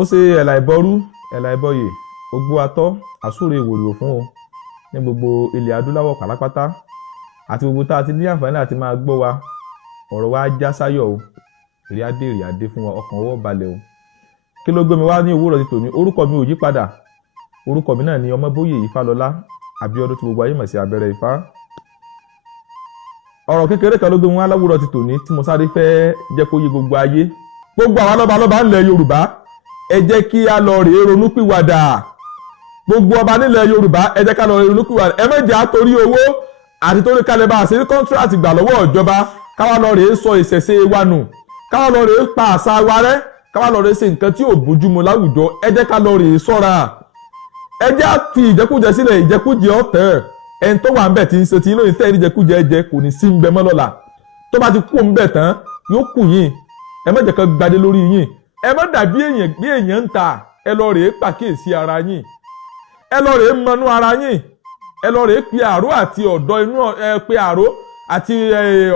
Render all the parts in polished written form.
mo ṣe ẹ̀là ìbọrú ẹ̀là ìbọyè ogbó atọ́ àsúre ìwòrìwò fún o ní gbogbo ilẹ̀ adúláwọ̀ pátápátá àti gbogbo tá a ti ní àǹfààní àti máa gbọ́ wa ọ̀rọ̀ wa já sáyọ̀ o èrè adé fún wa ọkàn ọwọ́ balẹ̀ o kí ló gbé mi wá ní òwúrọ̀ ti tòní orúkọ mi ò yí padà orúkọ mi náà ni Ọmọbóyè Ifálọlá Abíọ́dún tí gbogbo ayé mọ̀ sí abẹ́rẹ́ Ifá. Ọ̀rọ̀ kékeré kan ló gbé mi wá láwùrọ̀ ti tòní tí mo sáré fẹ́ jẹ́ kó yé gbogbo ayé gbogbo àwọn lọ́balọ́ba ńlẹ̀ Yorùbá ẹ jẹ́ kí a lọ rèé ronúpìwàdà gbogbo ọba nílẹ̀ Yorùbá ẹ jẹ́ ká lọ rèé ronúpìwàdà ẹ má jẹ́ àtorí owó àti torí kalẹ̀ bá a ṣe ní kọ́ńtíráàtì gbà lọ́wọ́ ìjọba káwá lọ rèé sọ ìṣẹ̀ṣe wa nù káwá lọ rèé pa àṣà wa rẹ́ káwá lọ rèé ṣe nǹkan tí ò bójúmu láwùjọ ẹ jẹ́ ká lọ rèé sọ́ra ẹ jẹ́ àti ìjẹkújẹ sílẹ̀ ìjẹkújẹ ọ̀tẹ̀ ẹni tó wà ń bẹ̀ tí ń ṣe tí inú ìtẹ́ ìjẹkújẹ jẹ kò ní sí ń bẹ mọ́ lọ́la tó bá ti kú ń bẹ̀ tán yóò kù yín ẹ má jẹ́ kó gbadé lórí yín ẹ má dàbí èèyàn bí èèyàn ń ta ẹ lọ rèé pàkíyèsí ara yín ẹ lọ rèé mọnú ara yín ẹ lọ rèé pe àró àti ọ̀dọ́ inú ẹ pe àró àti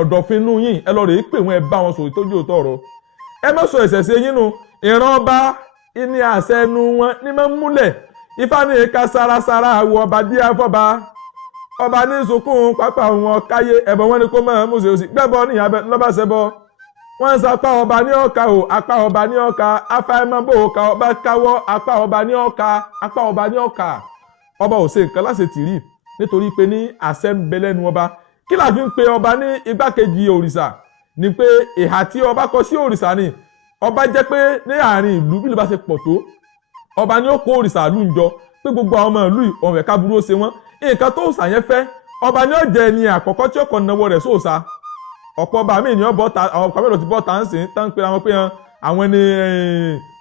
ọ̀dọ̀fin inú yín ẹ lọ rèé pè wọ́n ẹ bá wọn sọ̀rọ̀ ìtọ́jú òótọ́ ọ̀rọ̀ ẹ má sọ ìṣẹ̀ṣe yín nu ìran ọba ní àṣẹ ẹnu wọn ní máa ń múlẹ̀ Ifá ní ìka sarasara àwọ̀ ọba díẹ̀ fọba ọba ní sunkún pápá wọn káyé ẹ̀bọ̀ wọn ni kó máa mú ṣèṣì gbẹ́bọ níyà lọ́ba ṣẹbọ wọ́n ń sapá ọba ní ọ̀ka o apá ọba ní ọ̀ka afáìmọ́bò ọ̀ka ọba káwọ́ apá ọba ní ọ̀ka apá ọba ní ọ̀ka ọba ò ṣe nǹkan láṣẹ tìrí nítorí pé ní àṣẹ ń bẹ lẹ́nu ọba kí la fi ń pe ọba ní igbákejì òrìṣà ni pé ìhà tí ọba kọ sí òrìṣà ni ọba jẹ́ pé ní àárín ìlú bí ló bá ṣe pọ̀ tó ọba ni ó kó òrìṣà ìlú ń jọ pé gbogbo àwọn ọmọ ìlú ọ̀rẹ́ kábúrú ó ṣe wọ́n nǹkan tó òòṣà yẹn fẹ́ ọba ni ó jẹ́ ẹni àkọ́kọ́ tí ó kọ́ náwó rẹ̀ sóòṣà ọ̀pọ̀ ọba míì ní ọ̀bọ̀ ta àwọn ọ̀pọ̀ mẹ́lò ti bọ́ ta ń sìn tán ń pera wọn pé àwọn ẹni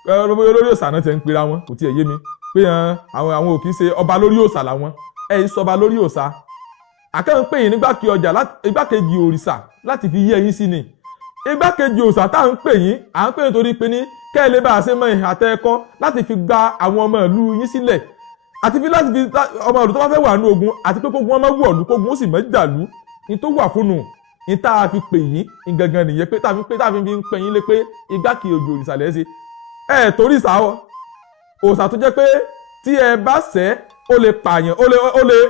olórí òòṣà náà ti ń pera wọn kò tiẹ̀ yé mi pé àwọn ò kì í ṣe ọba lórí òòṣà làwọn ẹ̀yìn sọba lórí òòṣà àkẹ́hìn pè yín nígbàkí ọjà igbákejì òrìṣà láti fi yé ẹ̀yin sí ni igbákejì òòṣà tá à ń pè yín à ń pè yín torí pé ní kẹ́ẹ̀lẹ́ bá a ṣe mọ ìhà tẹ́ ẹ kọ́ láti fi gba àwọn ọmọ ìlú yín sílẹ̀ àti fi láti fi ọmọ ìlú tó bá fẹ́ wà ní ogun àti pé kógun ọmọ wù ọ̀lú kógun ó sì mọ́ jàlú ní tó wà fún nù ní tá a fi pè yín gangan nìyẹn pé tá a fi ń pè yín lé pé igbákejì òrìṣà lẹ́ ṣe torí ìsàwọ̀ òòṣà tó jẹ́ pé tí ẹ bá ṣẹ̀ ó lè pààyàn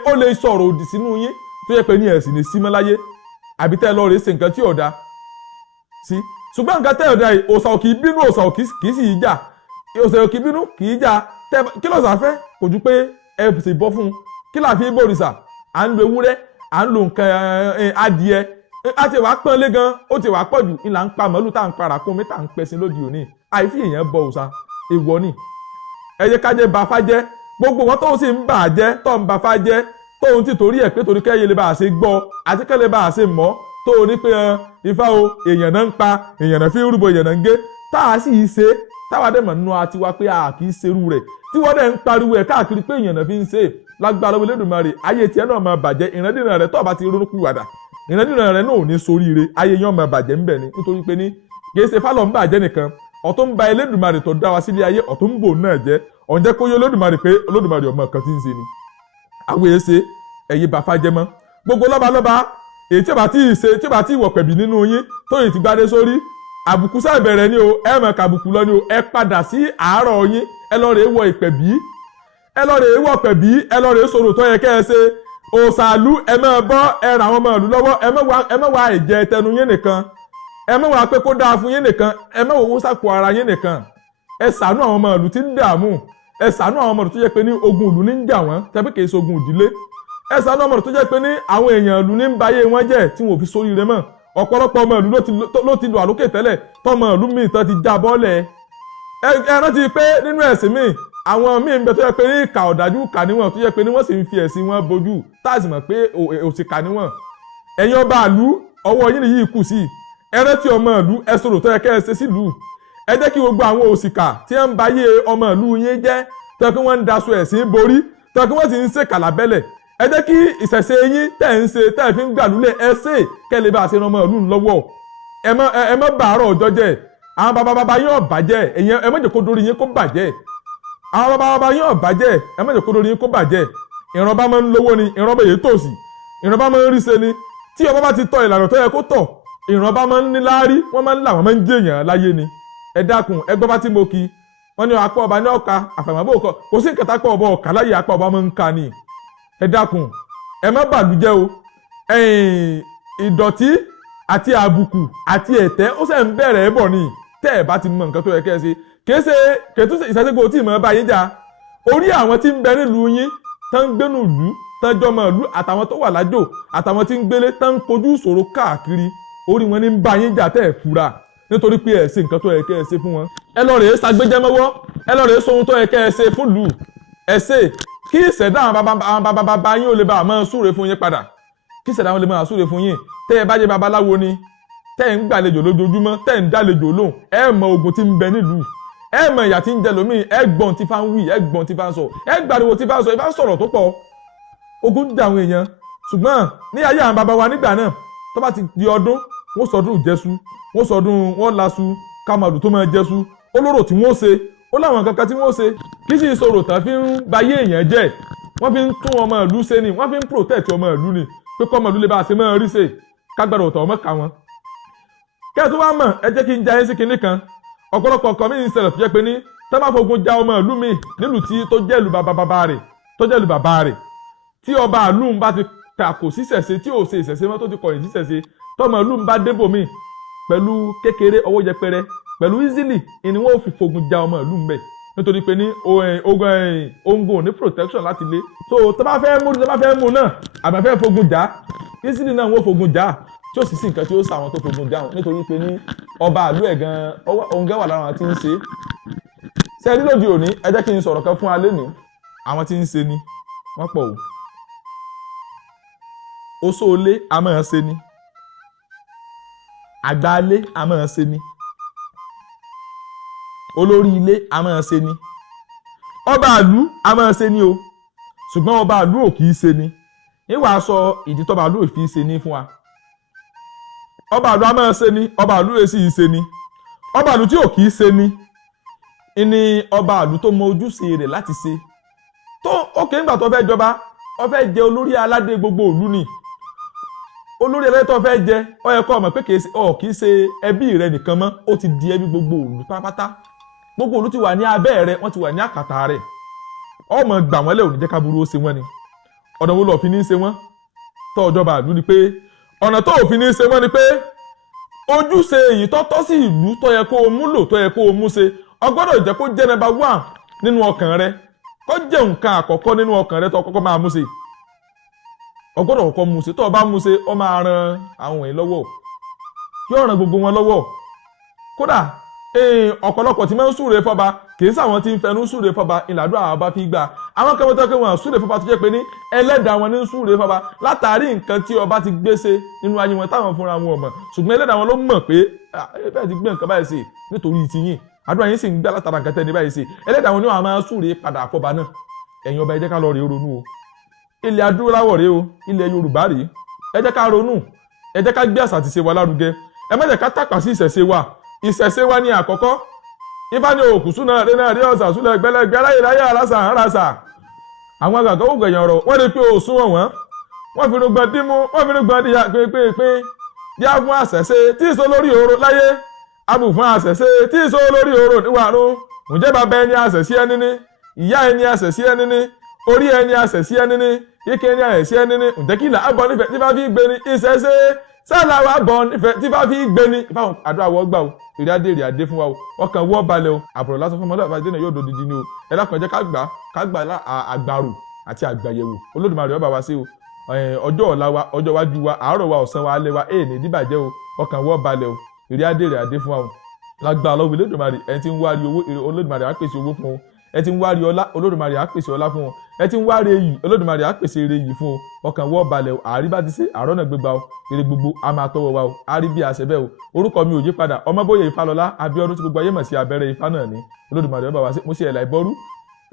ó lè sọ̀rọ̀ òdì sínú yín tó yẹ pé ní ẹ̀sìn ní símọ́ láyé àbí tẹ́ ẹ lọ́ọ́ rèé ṣe nǹkan tí ò da sí ṣùgbọ́n nǹkan tẹ́ ẹ da yìí òòṣà ò kì í bínú òòṣà ò kì í sì í jà òòṣà ò kì í bínú kì í jà kí lọ́sà fẹ́ kò ju pé ẹ sì bọ́ fún un kí là fi bòrìṣà à ń lo ewúrẹ́ à ń lo nǹkan adìẹ a ti wà pọ́n lé gan ó ti wà pọ̀ jù ìlà ń pa màálù tá à ń para kún mi tá à ń pẹ̀sìn lóde òní àìfi èèyàn bọ òòṣà èèwọ̀ ni ẹ jẹ́ ká jẹ́ bafá jẹ́ gbogbo wọn tóun sì ń bà á jẹ́ tó ń bafá jẹ́ tóun ti torí ẹ̀ pé torí kẹ́yẹ lè bá a ṣe gbọ́ àti kẹ́lẹ́ bá a ṣe mọ̀ tóun ní pé Ifá o èèyàn náà ń pa èèyàn náà fi ń rúbọ èèyàn náà ń gé tá a sì í ṣe táwa dẹ̀ mọ̀ nínú àti wa pé a kì í ṣerú rẹ̀ tí wọ́n dẹ̀ ń pariwo ẹ̀ káàkiri pé èèyàn náà fi ń ṣe lágbára Olódùmarè ayé tiẹ̀ náà máa bàjẹ́ ìrandíran rẹ̀ tó bá ti ronú kúwàdà ìrandíran rẹ̀ náà ò ní soríire ayé yẹn máa bàjẹ́ ńbẹ̀ ni nítorí pé ní kìí ṣe fálọ̀ ń bàjẹ́ nìkan ọ̀tún ń ba Elédùmarè tó dá wa sílé ayé ọ̀tún ń bò náà jẹ́ ọ̀njẹ́ kó yé Olódùmarè pé Olódùmarè ọmọ kan ti ń ṣe ni àwọn èèṣe ẹ̀yẹ bàfá jẹ́ mọ́ gbogbo lọ́balọ́ba èyí tí ó bá tí wọ̀ pẹ̀bì nínú yín tó yìí ti gbádé sórí àbùkù sáà bẹ̀rẹ̀ ni o ẹ mọ̀ kàbùkù lọ ni o ẹ padà sí àárọ̀ yín ẹ lọ rèé wọ ìpẹ̀bí ẹ lọ rèé wọ pẹ̀bí ẹ lọ rèé sọ̀rọ̀ tó yẹ kẹ́ ẹ ṣe òṣàlú ẹ máa bọ́ ẹ ràn àwọn ọmọ ìlú lọ́wọ́ ẹ má wá ìjẹ tẹnu yín nìkan ẹ má wá pé kó dáa fún yín nìkan ẹ má wò ó sàpò ara yín nìkan ẹ ṣàánú àwọn ọmọ ìlú tí ń dààmú ẹ ṣàánú àwọn ọmọ ìlú tó jẹ́ pé ní ogun ìlú ní ń jà wọ́n tẹ́bí kìí ṣe ogun ìdílé ẹ ṣàánú ọmọ ìlú tó jẹ́ pé ní àwọn èèyàn ìlú ní ń bayé wọn jẹ́ tí wọn ò fi sóríire mọ́ ọ̀pọ̀lọpọ̀ ọmọ ìlú ló ti lọ àlókè tẹ́lẹ̀ tọmọ ìlú míì tán ti já bọ́ọ̀lẹ̀ ẹ rántí pé nínú ẹ̀sìn míì àwọn míì ń bẹ tó yẹ pé ní ìkà ọ̀dájú kà níwọ̀n tó yẹ pé ní wọ́n sì ń fi ẹ̀sìn wọn bojú táàsì mọ̀ pé òsì kà níwọ̀n ẹ̀yin ọba ìlú ọwọ́ yín nìyí kù sí ẹ rántí ọmọ ìlú ẹ sọ̀rọ̀ tó yẹ kẹ́ ẹ ṣe sílùú ẹ jẹ́ kí gbogbo àwọn òsìkà tí ń bayé ọmọ ìlú yín jẹ́ tó yẹ kí wọ́n ń daṣọ ẹ̀sìn borí tó yẹ kí wọ́n sì ń ṣèkà lábẹ́lẹ̀ ẹ jẹ́ kí ìṣẹ̀ṣe yín tẹ̀ ń ṣe tẹ̀ fi ń gbàlúlẹ̀ ẹ ṣe kẹ́lẹ́ bá a ṣe ọmọ ìlú lọ́wọ́ ẹ má bàárọ̀ ọjọ́ jẹ́ àwọn bàbá yín ò bàjẹ́ ẹ má jẹ́ kó dórí yín kó bàjẹ́ àwọn bàbá yín ò bàjẹ́ ẹ má jẹ́ kó dórí yín kó bàjẹ́ ìran bá máa ń lówó ni ìran bá yẹ tòsí ìran bá máa ń ríṣe ni tí ọba bá ti tọ ìlànà tó yẹ kó tọ̀ ìran bá máa ń ní láárí wọ́n máa ń là wọ́n máa ń jẹ́ èèyàn láyé ni ẹ dákun ẹ gbọ́ bá tí mo kí wọ́n ní apá ọba ní ọ̀ka àfàmọ́bò kò sí nǹkan tápá ọba ọ̀ka láyé apá ọba máa ń ka ni ẹ dákun ẹ má bàlújẹ́ o ìdọ̀tí àti àbùkù àti ẹ̀tẹ́ ó sẹ́ ń bẹ̀rẹ̀ bọ̀ ni tẹ́ ẹ̀ bá ti mọ nǹkan tó yẹ kẹ́ ẹ ṣe kèéṣe kètú ìṣàṣẹ́gbò tí ìmọ̀ bá yín jà orí àwọn tí ń bẹ nílùú yín tán ń gbénu ìlú tán jọmọ ìlú àtàwọn tó wà lájò àtàwọn tí ń gbélé tán ń kojú ìṣòro káàkiri orí wọn ní ń bá yín jà tẹ́ ẹ̀ fura nítorí pé ẹ ṣe nǹkan tó yẹ kẹ́ ẹ ṣe fún wọn ẹ lọ rèé ṣàgbéjẹmọ́wọ́ ẹ lọ rèé sóhun tó yẹ kẹ́ ẹ ṣe fún lù ẹ ṣe kí ìṣẹ̀dá àwọn bàbá yín ò lè bá máa súre fún yín padà kí ìṣẹ̀dá wọn lè máa súre fún yín tẹ́ ẹ bá jẹ́ babaláwo ni tẹ́ ẹ ń gbàlejò lójoojúmọ́ tẹ́ ẹ ń dálejò lóhùn ẹ mọ ogun tí ń bẹ nílùú ẹ mọ ìyà tí ń jẹ lómi ẹ gbọ́n tí fa ń wí ẹ gbọ́n tí fa ń sọ ẹ gbàdúrà tí fa ń sọ ẹ bá ń sọ̀rọ̀ tó pọ̀ ogun dá àwọn èèyàn ṣùgbọ́n ní ayé àwọn bàbá wa nígbà náà tó bá ti di ọdún wọ́n sọdún ìjẹsù wọ́n sọdún wọ́n laṣu kámàdù tó máa jẹsù olóró tí wọ́n ṣe ó láwọn kankan tí wọ́n ṣe kì í sì sọ̀rọ̀ tán fi ń bayé èèyàn jẹ́ wọ́n fi ń tún ọmọ ìlú ṣe ni wọ́n fi ń protect ọmọ ìlú ni pé kọ́ ọmọ ìlú lè bá a ṣe máa rí ṣe kágbàdo ọ̀tọ̀ ọmọ ká wọn. kẹ́ ẹ̀ tó wá mọ̀ ẹ jẹ́ kí n ja yín sí kinní kan ọ̀pọ̀lọpọ̀ ọkọ̀ mi ń ṣẹlẹ̀ tó jẹ́ pé ní tẹ́ bá fogun ja ọmọ ìlú mi nílùú tí tó jẹ́ ìlú bàbá rẹ̀ tí ọba ìlú ń bá ti kàkò sí ìṣẹ̀ṣe tí ò ṣe ìṣẹ̀ṣe mọ́ tó ti kọ̀yìn sí ìṣẹ̀ṣe tọmọ ìlú ń bá débò mi pẹ̀lú kékeré ọwọ́ yẹpẹrẹ pẹ̀lú easily ni wọ́n fi fogun ja ọmọ ìlú mbẹ̀ nítorí pé ní ongo ní protection láti lé so tó bá fẹ́ mú náà àbí fẹ́ fogun jà easily náà wọ́n fogun jà tí ó sì sí nǹkan tí ó sà wọn tó fogun jà wọn nítorí pé ní ọba ìlú ẹ̀ gan òun gẹ́ wà lára àwọn tí ń ṣe ṣe ẹ nílòdì òní ẹ jẹ́ kí n sọ̀rọ̀ kan fún alẹ́ ní àwọn tí ń ṣe ni wọ́n pọ̀ o oṣoolé a máa ṣe ni àgbálé a máa ṣe ni olórí ilé a máa ṣe ni ọba ìlú a máa ṣe ni o ṣùgbọ́n ọba ìlú ò kì í ṣe ni ìwà sọ ìdí tọba ìlú ò fi ṣe ni fún wa ọba ìlú a máa ṣe ni ọba ìlú èsì yìí ṣe ni ọba ìlú tí ò kì í ṣe ni ìní ọba ìlú tó mọ ojúṣe rẹ̀ láti ṣe tó òkè nígbà tó fẹ́ jọba ó fẹ́ jẹ olórí aládé gbogbo ìlú ni olórí ẹlẹ́tọ̀ tó fẹ́ jẹ ó yẹ kó mọ̀ pé kì í ṣe ẹbí rẹ nìkan mọ́ ó ti di ẹbí gbogbo ìlú pátápátá gbogbo ìlú ti wà ní abẹ́ rẹ wọ́n ti wà ní àkàtà rẹ̀ ọmọ gbà wọ́n lẹ́ òní jẹ́ ká burú ó ṣe wọ́n ni ọ̀nà wo lọ́ọ́ fi ní í ṣe wọ́n tó ọjọ́ba ìlú ni pé ọ̀nà tó òfin ní í ṣe wọ́n ni pé ojúṣe èyí tó tọ́ sí ìlú tó yẹ kó o mú lò tó yẹ kó o mú ṣe o gbọ́dọ̀ jẹ́ kó jẹ́ number 1 nínú ọkàn rẹ kó jẹ́ nǹkan àkọ́kọ́ nínú ọkàn rẹ tó kọ́kọ́ máa mú ṣe o gbọ́dọ̀ kọ́kọ́ mú ṣe tó o bá mú ṣe ó máa ran àwọn èèyàn lọ́wọ́ yóò ran gbogbo wọn lọ́wọ́ kódà ọ̀pọ̀lọpọ̀ tí máa ń súre fọba kì í sáwọn tí ń fẹnu súre fọba ìlàdúrà àwọn bá fi gbà àwọn kan tó kẹ́ wọn súre fọba tó jẹ́ pé ní ẹlẹ́dàá wọn ní súre fọba látàrí nǹkan tí ọba ti gbéṣe nínú ayé wọn táwọn fúnra wọn mọ̀ ṣùgbọ́n ẹlẹ́dàá wọn ló mọ̀ pé bẹ́ẹ̀ ti gbé nǹkan báyìí sí nítorí tiyín àdúrà yín sì ń gbà látara nǹkan tẹ́ni báyìí sí ẹlẹ́dàá wọn ni wọn máa súre padà fọba náà ẹ̀yin ọba ẹ jẹ́ ká lọ rèé ronú o ilẹ̀ adúláwọ̀ rèé o ilẹ̀ Yorùbá rèé ẹ jẹ́ ká ronú ẹ jẹ́ ká gbé àṣà àti ṣe wa lárugẹ ẹ má jẹ́ ká tàpá sí ìṣẹ̀ṣe wa ní àkọ́kọ́ ifá ní òkùsù náà rí ọ̀sà súlẹ̀ gbẹlẹ́gbẹ́ aláyèláyè alásà ńrasà àwọn àgbàgbọ́ ògbẹ̀yìn ọ̀rọ̀ wọ́n rí pé òsùn wọ́n fi rúgbọ́n dímú wọ́n fi rúgbọ́n díyà pé díá fún àṣẹ̀ṣe tí ìṣó lórí òró láyé abù fún àṣẹ̀ṣe tí ìṣó lórí òró níwàrún ǹjẹ́ bàbá ẹni àṣẹ̀ṣe ẹni ní ìyá ẹni àṣẹ̀ṣe ẹni ní orí ẹni àṣẹ̀ṣe ẹni ní ike ẹni àṣẹ̀ṣe ẹni ní ǹjẹ́ kí ilà abọ́ nífẹ̀ẹ́ tí bá fi gbé ní ìṣẹ̀ṣe sálà wa bọ̀ nífẹ̀ẹ́ tí bá fi gbé ní ìfáwọn àdúrà wọ́n gbà o èrè adé èrè adé fún wa o ọkàn wọ́ balẹ̀ o àbùrọ̀ lásán fún ọmọdé àfàdé náà yóò dòdìdì ni o ẹ dákun jẹ́ ká gbà àgbàrò àti àgbàyẹ̀wò Olódùmarè ọba wa sí o ọjọ́ ọ̀la wa ọjọ́ iwájú wa àárọ̀ wa ọ̀sán wa alẹ́ wa ní ìdíbàjẹ́ o ọkàn wọ́ balẹ̀ o èrè adé èrè adé fún wa o lágbà lọ́wọ́ Olódùmarè ẹ ti ń wárí owó Olódùmarè á pèsè owó fún o ẹ ti ń wárí ọlá Olódùmarè á pèsè ọlá fún o ẹ ti ń wárí èyí Olódùmarè á pèsè èrè yìí fún o ọkàn wọ́ balẹ̀ o àárí bá ti ṣe àárọ̀ náà gbégbá o èrè gbogbo a máa tọwọ́ wa o àárí bí àṣẹ bẹ́ẹ̀ o orúkọ mi ò yí padà Ọmọbóyè Ifálọlá Abíọ́dún tí gbogbo ayé mọ̀ sí abẹ́rẹ́ Ifá náà ni Olódùmarè ọba wa ṣe mo ṣe ẹ̀là ìbọrú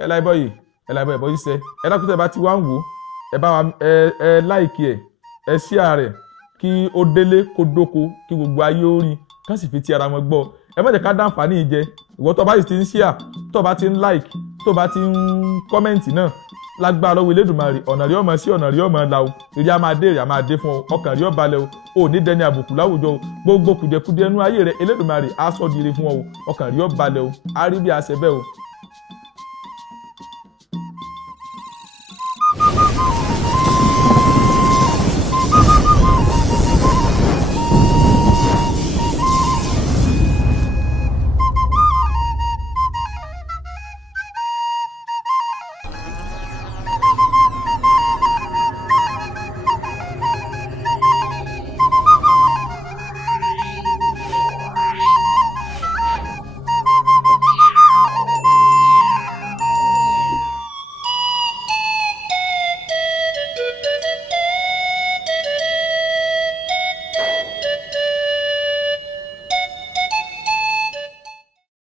ẹ̀là ìbọyè ẹ̀bọ ṣiṣẹ́ ẹ dákútẹ́ bá ti wá ń wò ẹ bá wa ẹ láìkì ẹ share rẹ̀ kí ó délé kó dóko kí gbogbo ayé ó rí kán sì fi ti ara wọn gbọ́ ẹ má jẹ́ ká dáǹfààní ìjẹ ìwọ tó bá sì ti ń share tó bá ti ń like tó bá ti ń comment náà lágbára lọ́wọ́ Elédùmarè ọ̀nà rí ọmọ sí ọ̀nà rí ọmọ la o èrè a máa dé èrè a máa dé fún ọ ọkàn rí ọbalẹ̀ o ò ní dẹni àbùkù láwùjọ o gbogbo kùdẹ̀kùdẹ̀ inú ayé rẹ Elédùmarè á sọ di ire fún ọ o ọkàn rí ọbalẹ̀ o á rí bí a ṣe bẹ́ẹ̀ o